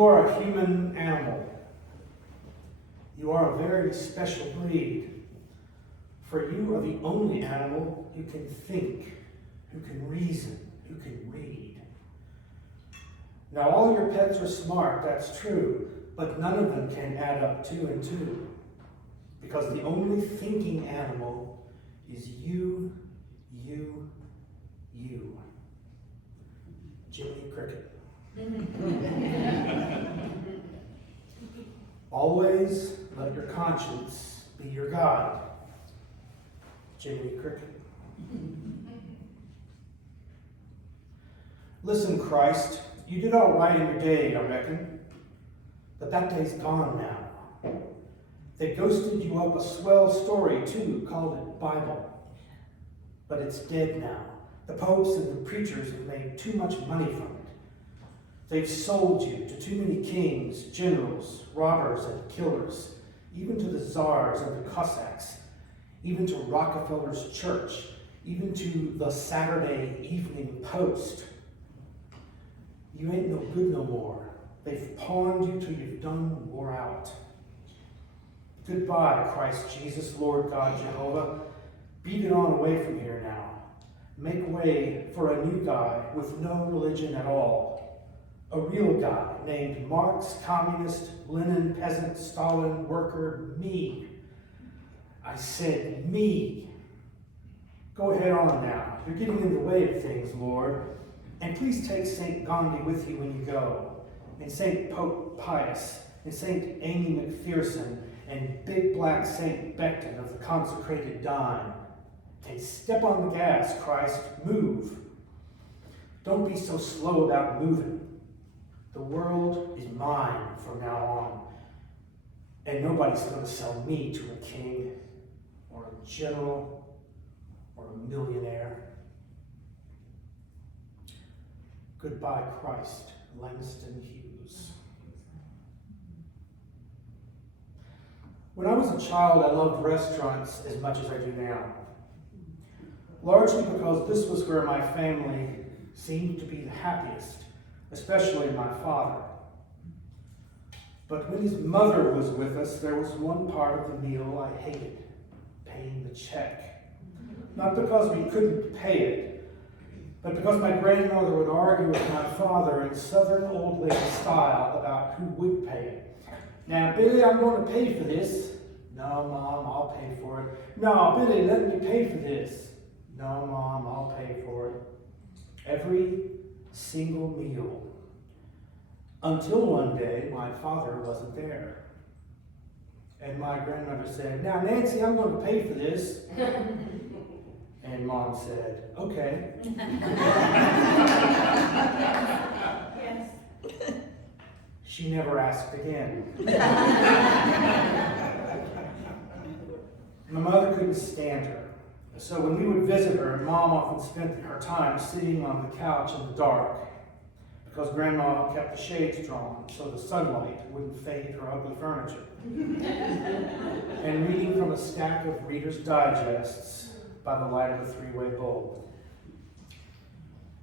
You are a human animal. You are a very special breed, for you are the only animal who can think, who can reason, who can read. Now all your pets are smart, that's true, but none of them can add up 2 and 2, because the only thinking animal is you. Jiminy Cricket. Always let your conscience be your guide. Jiminy Cricket. Listen, Christ, you did all right in your day, I reckon, but that day's gone now. They ghosted you up a swell story, too, called it Bible. But it's dead now. The popes and the preachers have made too much money from it. They've sold you to too many kings, generals, robbers, and killers, even to the czars and the Cossacks, even to Rockefeller's church, even to the Saturday Evening Post. You ain't no good no more. They've pawned you till you've done wore out. Goodbye, Christ Jesus, Lord God Jehovah. Beat it on away from here now. Make way for a new guy with no religion at all. A real guy named Marx, communist, Lenin, peasant, Stalin, worker, me. I said me. Go ahead on now. You're getting in the way of things, Lord. And please take St. Gandhi with you when you go, and St. Pope Pius, and St. Amy McPherson, and big black St. Becton of the consecrated dime. And step on the gas, Christ. Move. Don't be so slow about moving. The world is mine from now on. And nobody's going to sell me to a king, or a general, or a millionaire. Goodbye, Christ. Langston Hughes. When I was a child, I loved restaurants as much as I do now. Largely because this was where my family seemed to be the happiest, especially my father. But when his mother was with us, there was one part of the meal I hated, paying the check. Not because we couldn't pay it, but because my grandmother would argue with my father in Southern old lady style about who would pay it. Now, Billy, I'm going to pay for this. No, Mom, I'll pay for it. No, Billy, let me pay for this. No, Mom, I'll pay for it. Every single meal. Until one day, my father wasn't there. And my grandmother said, now, Nancy, I'm going to pay for this. And Mom said, okay. Yes. She never asked again. My mother couldn't stand her. So when we would visit her, Mom often spent her time sitting on the couch in the dark because Grandma kept the shades drawn so the sunlight wouldn't fade her ugly furniture. And reading from a stack of Reader's Digests by the light of a 3-way bulb.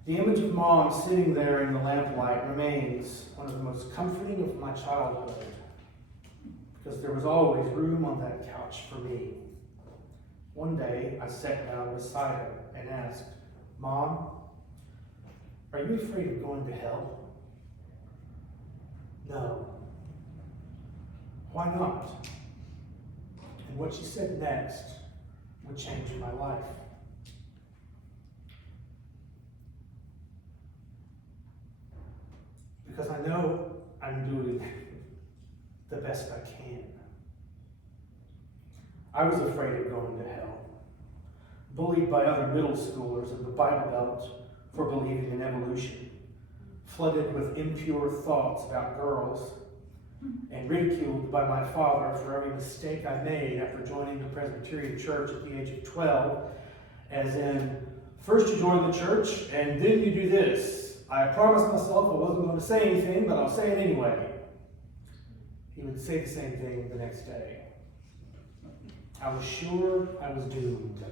The image of Mom sitting there in the lamplight remains one of the most comforting of my childhood because there was always room on that couch for me. One day, I sat down beside her and asked, Mom, are you afraid of going to hell? No. Why not? And what she said next would change my life. Because I know I'm doing the best I can. I was afraid of going to hell, bullied by other middle schoolers in the Bible Belt for believing in evolution, flooded with impure thoughts about girls, and ridiculed by my father for every mistake I made after joining the Presbyterian church at the age of 12, as in, first you join the church, and then you do this. I promised myself I wasn't going to say anything, but I'll say it anyway. He would say the same thing the next day. I was sure I was doomed.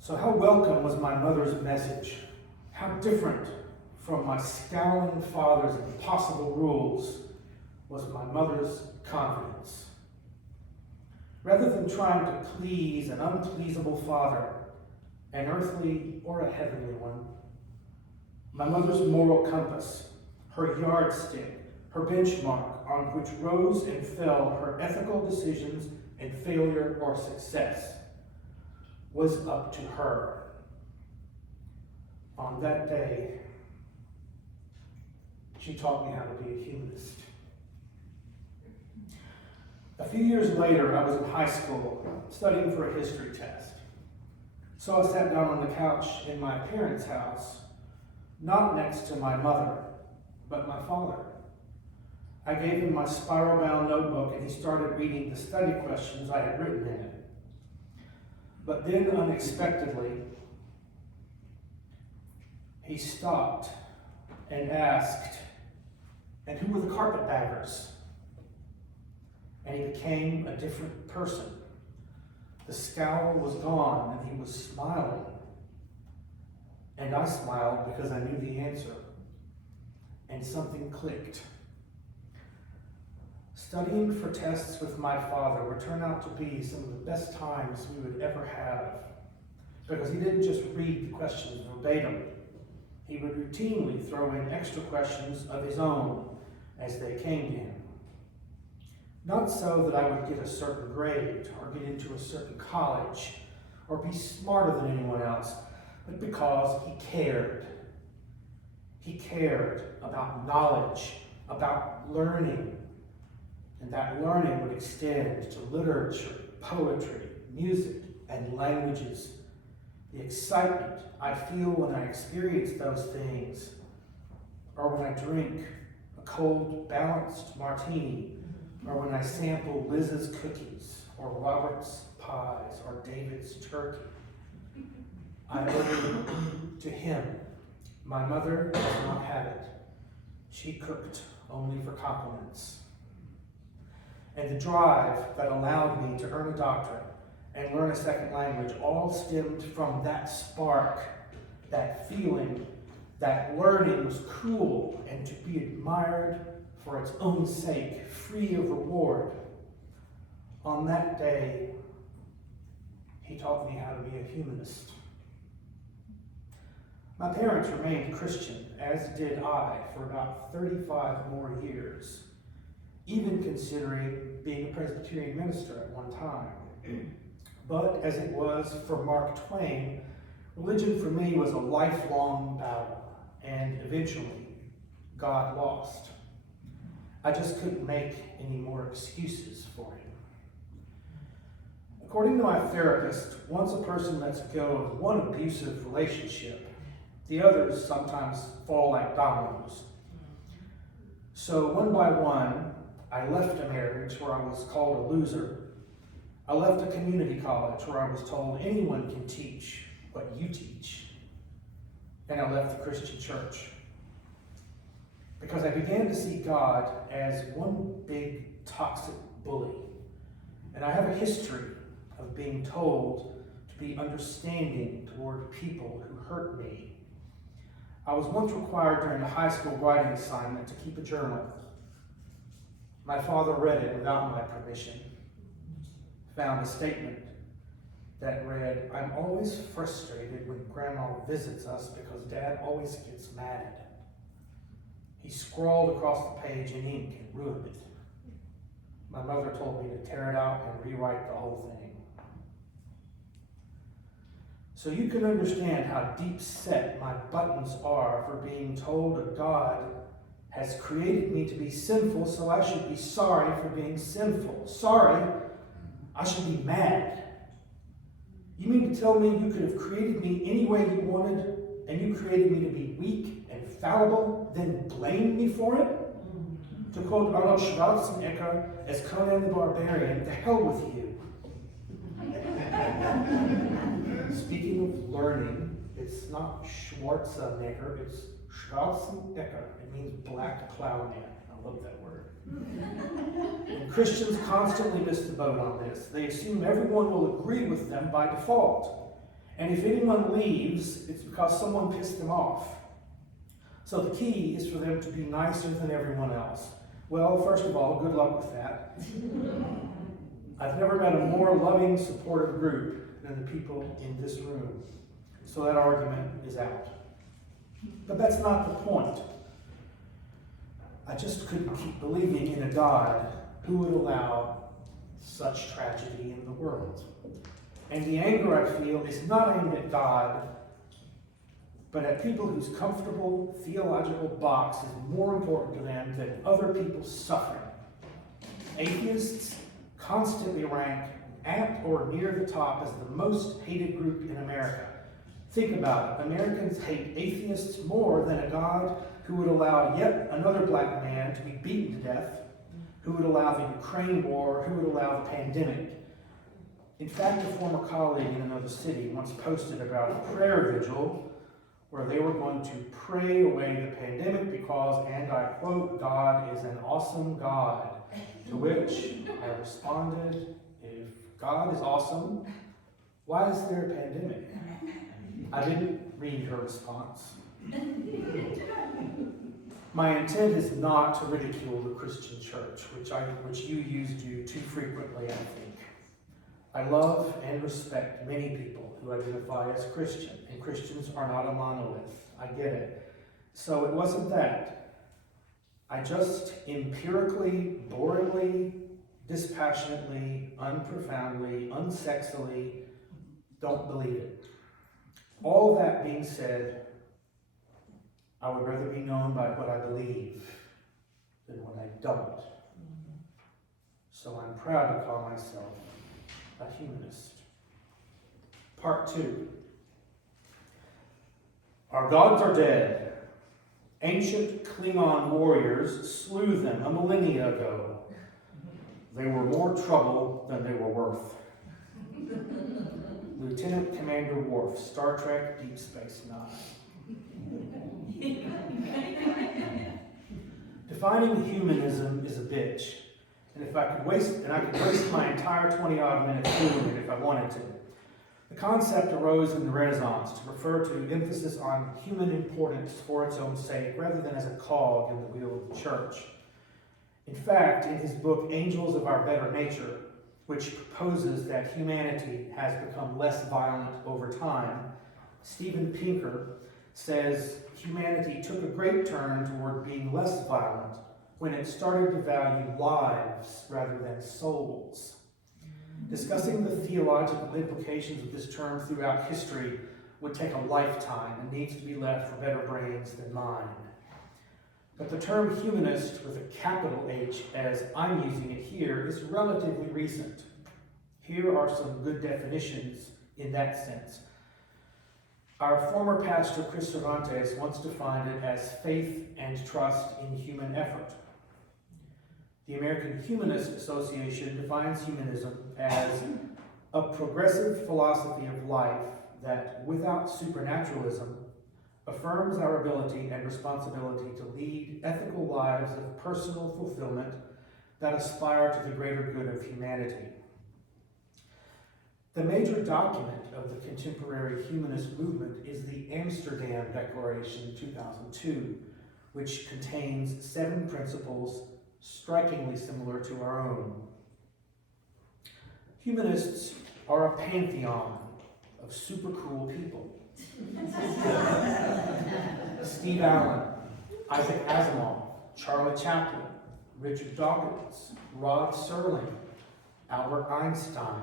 So how welcome was my mother's message? How different from my scowling father's impossible rules was my mother's confidence. Rather than trying to please an unpleasable father, an earthly or a heavenly one, my mother's moral compass, her yardstick, her benchmark on which rose and fell her ethical decisions and failure or success, was up to her. On that day, she taught me how to be a humanist. A few years later, I was in high school studying for a history test. So I sat down on the couch in my parents' house, not next to my mother, but my father. I gave him my spiral-bound notebook, and he started reading the study questions I had written in it. But then, unexpectedly, he stopped and asked, "And who were the carpetbaggers?" And he became a different person. The scowl was gone, and he was smiling. And I smiled because I knew the answer. And something clicked. Studying for tests with my father would turn out to be some of the best times we would ever have, because he didn't just read the questions verbatim. He would routinely throw in extra questions of his own as they came to him. Not so that I would get a certain grade or get into a certain college or be smarter than anyone else, but because he cared. He cared about knowledge, about learning, and that learning would extend to literature, poetry, music, and languages. The excitement I feel when I experience those things, or when I drink a cold, balanced martini, or when I sample Liz's cookies, or Robert's pies, or David's turkey. I owe it to him. My mother does not have it. She cooked only for compliments. And the drive that allowed me to earn a doctorate and learn a second language all stemmed from that spark, that feeling that learning was cool and to be admired for its own sake, free of reward. On that day, he taught me how to be a humanist. My parents remained Christian, as did I, for about 35 more years, even considering being a Presbyterian minister at one time. But as it was for Mark Twain, religion for me was a lifelong battle, and eventually, God lost. I just couldn't make any more excuses for him. According to my therapist, once a person lets go of one abusive relationship, the others sometimes fall like dominoes. So one by one, I left a marriage where I was called a loser. I left a community college where I was told anyone can teach what you teach. And I left the Christian church, because I began to see God as one big toxic bully. And I have a history of being told to be understanding toward people who hurt me. I was once required during a high school writing assignment to keep a journal. My father read it without my permission, found a statement that read, "I'm always frustrated when Grandma visits us because Dad always gets mad." He scrawled across the page in ink and ruined it. My mother told me to tear it out and rewrite the whole thing. So you can understand how deep set my buttons are for being told a God has created me to be sinful, so I should be sorry for being sinful. Sorry, I should be mad. You mean to tell me you could have created me any way you wanted, and you created me to be weak and fallible, then blame me for it? To quote Arnold Schwarzenegger as Conan the Barbarian, "To hell with you." Speaking of learning, it's not Schwarzenegger, it's Schwarzenegger. It means black cloud man. I love that word. And Christians constantly miss the boat on this. They assume everyone will agree with them by default. And if anyone leaves, it's because someone pissed them off. So the key is for them to be nicer than everyone else. Well, first of all, good luck with that. I've never met a more loving, supportive group than the people in this room. So that argument is out. But that's not the point. I just couldn't keep believing in a God who would allow such tragedy in the world. And the anger I feel is not aimed at God, but at people whose comfortable theological box is more important to them than other people's suffering. Atheists constantly rank at or near the top as the most hated group in America. Think about it. Americans hate atheists more than a God who would allow yet another black man to be beaten to death, who would allow the Ukraine war, who would allow the pandemic. In fact, a former colleague in another city once posted about a prayer vigil where they were going to pray away the pandemic because, and I quote, God is an awesome God. To which I responded, if God is awesome, why is there a pandemic? I didn't read her response. My intent is not to ridicule the Christian church, which you do too frequently, I think. I love and respect many people who identify as Christian, and Christians are not a monolith. I get it. So it wasn't that. I just empirically, boringly, dispassionately, unprofoundly, unsexily don't believe it. All that being said, I would rather be known by what I believe than what I don't. So I'm proud to call myself a humanist. Part 2. Our gods are dead. Ancient Klingon warriors slew them a millennia ago. They were more trouble than they were worth. Lieutenant Commander Worf, Star Trek Deep Space Nine. Defining humanism is a bitch. And I could waste my entire 20-odd minutes doing it if I wanted to. The concept arose in the Renaissance to refer to emphasis on human importance for its own sake, rather than as a cog in the wheel of the church. In fact, in his book, Angels of Our Better Nature, which proposes that humanity has become less violent over time, Steven Pinker says humanity took a great turn toward being less violent when it started to value lives rather than souls. Discussing the theological implications of this term throughout history would take a lifetime and needs to be left for better brains than mine. But the term humanist with a capital H, as I'm using it here, is relatively recent. Here are some good definitions in that sense. Our former pastor, Chris Cervantes, once defined it as faith and trust in human effort. The American Humanist Association defines humanism as a progressive philosophy of life that, without supernaturalism, affirms our ability and responsibility to lead ethical lives of personal fulfillment that aspire to the greater good of humanity. The major document of the contemporary humanist movement is the Amsterdam Declaration 2002, which contains 7 principles strikingly similar to our own. Humanists are a pantheon of super cool people. Steve Allen, Isaac Asimov, Charlie Chaplin, Richard Dawkins, Rod Serling, Albert Einstein.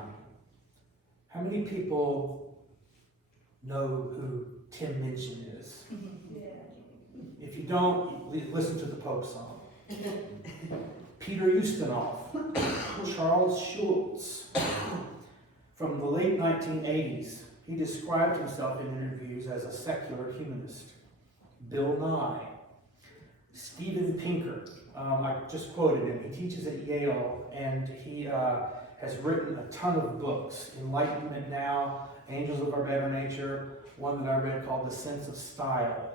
How many people know who Tim Minchin is? If you don't, listen to the Pope song. Peter Ustinov, Charles Schulz. From the late 1980s, he described himself in interviews as a secular humanist. Bill Nye, Steven Pinker, I just quoted him. He teaches at Yale, and he has written a ton of books. Enlightenment Now, Angels of Our Better Nature, one that I read called The Sense of Style.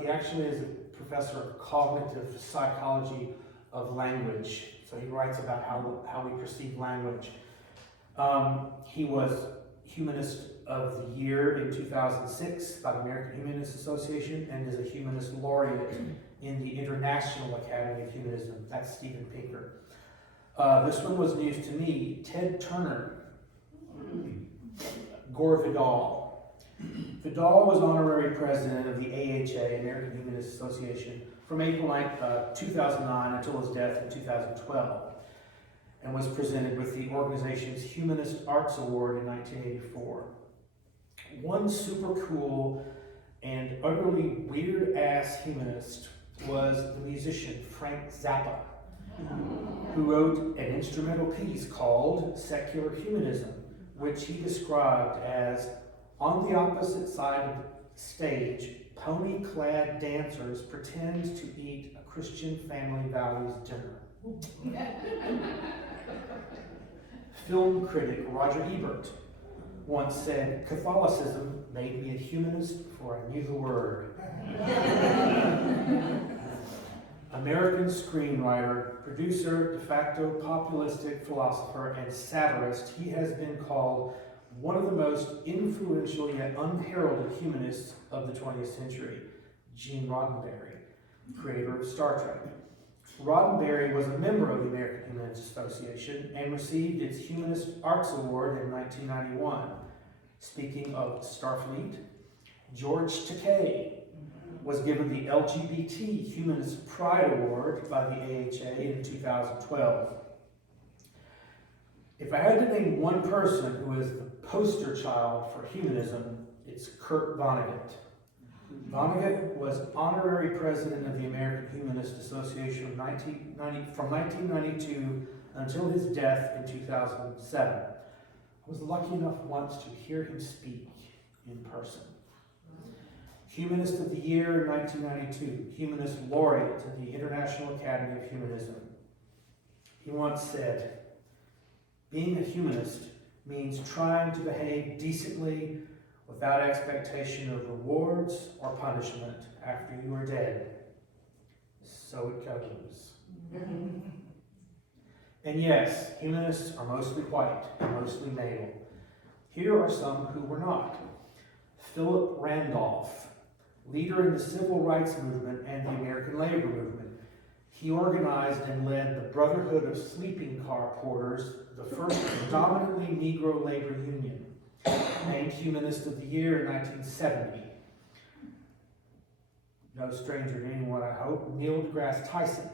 He actually is a professor of cognitive psychology of language. So he writes about how we perceive language. Humanist of the Year in 2006 by the American Humanist Association, and is a Humanist Laureate in the International Academy of Humanism. That's Steven Pinker. This one was news to me. Ted Turner. Gore Vidal. Vidal was honorary president of the AHA, American Humanist Association, from April 2009 until his death in 2012, and was presented with the organization's Humanist Arts Award in 1984. One super cool and utterly weird-ass humanist was the musician Frank Zappa, who wrote an instrumental piece called Secular Humanism, which he described as, on the opposite side of the stage, pony-clad dancers pretend to eat a Christian family values dinner. Film critic Roger Ebert once said, Catholicism made me a humanist before I knew the word. American screenwriter, producer, de facto populistic philosopher, and satirist, he has been called one of the most influential yet unheralded humanists of the 20th century, Gene Roddenberry, creator of Star Trek. Roddenberry was a member of the American Humanist Association and received its Humanist Arts Award in 1991. Speaking of Starfleet, George Takei was given the LGBT Humanist Pride Award by the AHA in 2012. If I had to name one person who is the poster child for humanism, it's Kurt Vonnegut. Vonnegut was honorary president of the American Humanist Association from 1992 until his death in 2007. I was lucky enough once to hear him speak in person. Humanist of the Year in 1992, Humanist Laureate in the International Academy of Humanism. He once said, being a humanist means trying to behave decently without expectation of rewards or punishment after you are dead. So it goes. And yes, humanists are mostly white and mostly male. Here are some who were not. Philip Randolph, leader in the civil rights movement and the American labor movement. He organized and led the Brotherhood of Sleeping Car Porters, the first predominantly Negro labor union, named Humanist of the Year in 1970. No stranger to anyone, I hope. Neil deGrasse Tyson,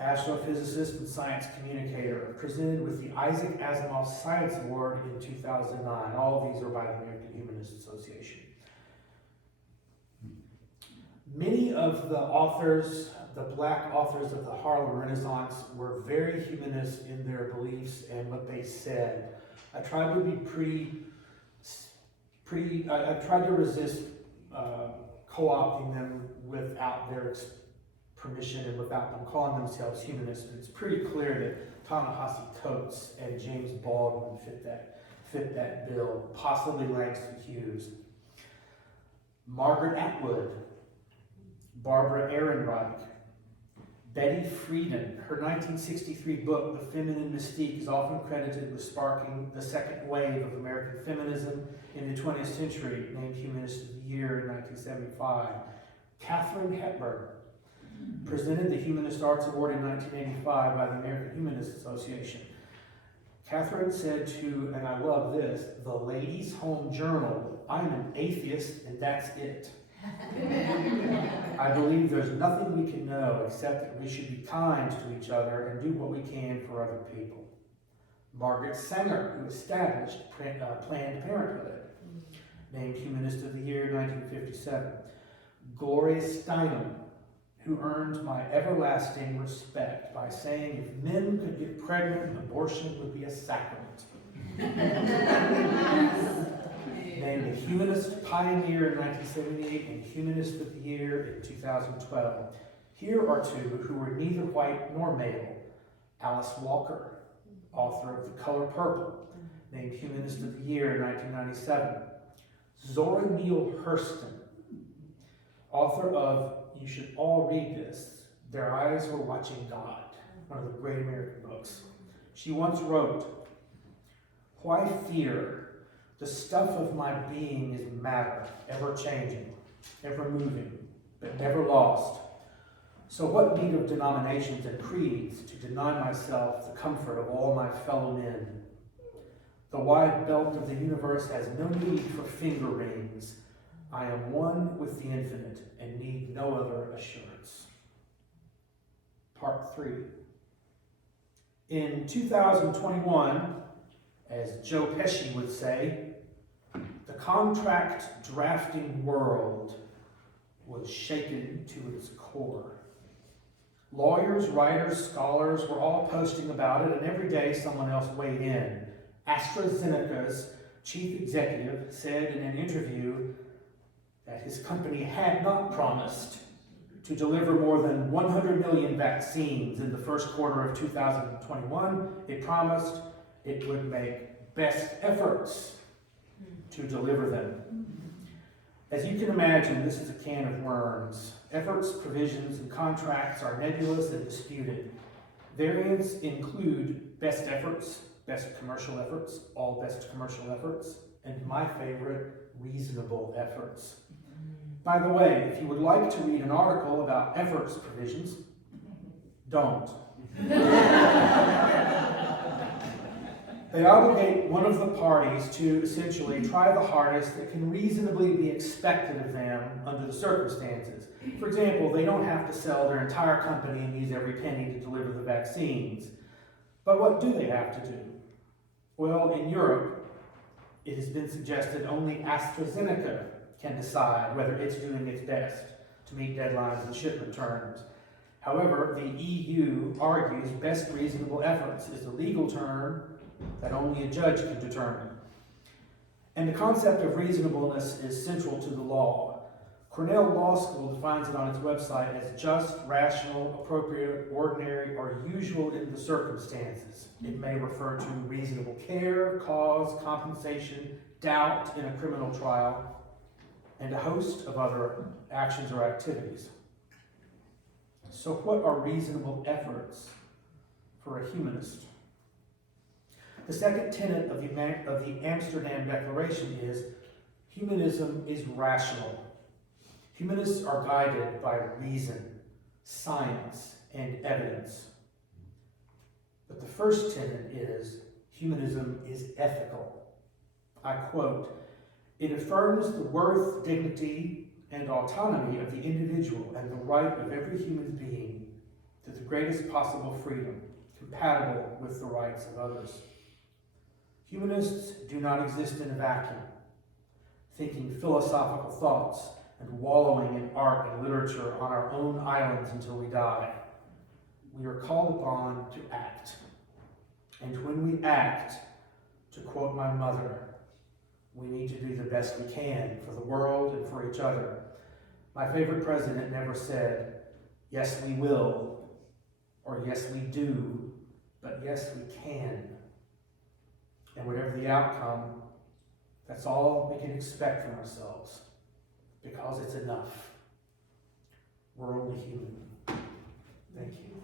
astrophysicist and science communicator, presented with the Isaac Asimov Science Award in 2009. All of these are by the American Humanist Association. Many of the authors, the black authors of the Harlem Renaissance, were very humanist in their beliefs and what they said. I tried to be I tried to resist co-opting them without their permission and without them calling themselves humanists. And it's pretty clear that Ta-Nehisi Coates and James Baldwin fit that bill, possibly Langston Hughes. Margaret Atwood, Barbara Ehrenreich, Betty Friedan. Her 1963 book, The Feminine Mystique, is often credited with sparking the second wave of American feminism in the 20th century, named Humanist of the Year in 1975. Katharine Hepburn presented the Humanist Arts Award in 1985 by the American Humanist Association. Catherine said to, and I love this, the Ladies' Home Journal, I'm an atheist and that's it. I believe there's nothing we can know except that we should be kind to each other and do what we can for other people. Margaret Sanger, who established Planned Parenthood, named Humanist of the Year in 1957. Gloria Steinem, who earned my everlasting respect by saying if men could get pregnant, abortion would be a sacrament. Named a Humanist Pioneer in 1978 and Humanist of the Year in 2012. Here are two who were neither white nor male. Alice Walker, author of The Color Purple, named Humanist of the Year in 1997. Zora Neale Hurston, author of, you should all read this, Their Eyes Were Watching God, one of the great American books. She once wrote, "Why fear The stuff of my being is matter, ever changing, ever moving, but never lost. So what need of denominations and creeds to deny myself the comfort of all my fellow men? The wide belt of the universe has no need for finger rings. I am one with the infinite and need no other assurance. Part 3. In 2021, as Joe Pesci would say, the contract drafting world was shaken to its core. Lawyers, writers, scholars were all posting about it, and every day someone else weighed in. AstraZeneca's chief executive said in an interview that his company had not promised to deliver more than 100 million vaccines in the first quarter of 2021. It promised it would make best efforts to deliver them. As you can imagine, this is a can of worms. Efforts, provisions, and contracts are nebulous and disputed. Variants include best efforts, best commercial efforts, all best commercial efforts, and my favorite, reasonable efforts. By the way, if you would like to read an article about efforts provisions, don't. They obligate one of the parties to essentially try the hardest that can reasonably be expected of them under the circumstances. For example, they don't have to sell their entire company and use every penny to deliver the vaccines. But what do they have to do? Well, in Europe, it has been suggested only AstraZeneca can decide whether it's doing its best to meet deadlines and shipment terms. However, the EU argues best reasonable efforts is a legal term that only a judge can determine. And the concept of reasonableness is central to the law. Cornell Law School defines it on its website as just, rational, appropriate, ordinary, or usual in the circumstances. It may refer to reasonable care, cause, compensation, doubt in a criminal trial, and a host of other actions or activities. So what are reasonable efforts for a humanist? The second tenet of the Amsterdam Declaration is humanism is rational. Humanists are guided by reason, science, and evidence. But the first tenet is humanism is ethical. I quote, "It affirms the worth, dignity, and autonomy of the individual and the right of every human being to the greatest possible freedom, compatible with the rights of others." Humanists do not exist in a vacuum, thinking philosophical thoughts and wallowing in art and literature on our own islands until we die. We are called upon to act. And when we act, to quote my mother, we need to do the best we can for the world and for each other. My favorite president never said, "Yes, we will," or "Yes, we do," but "Yes, we can." And whatever the outcome, that's all we can expect from ourselves, because it's enough. We're only human. Thank you.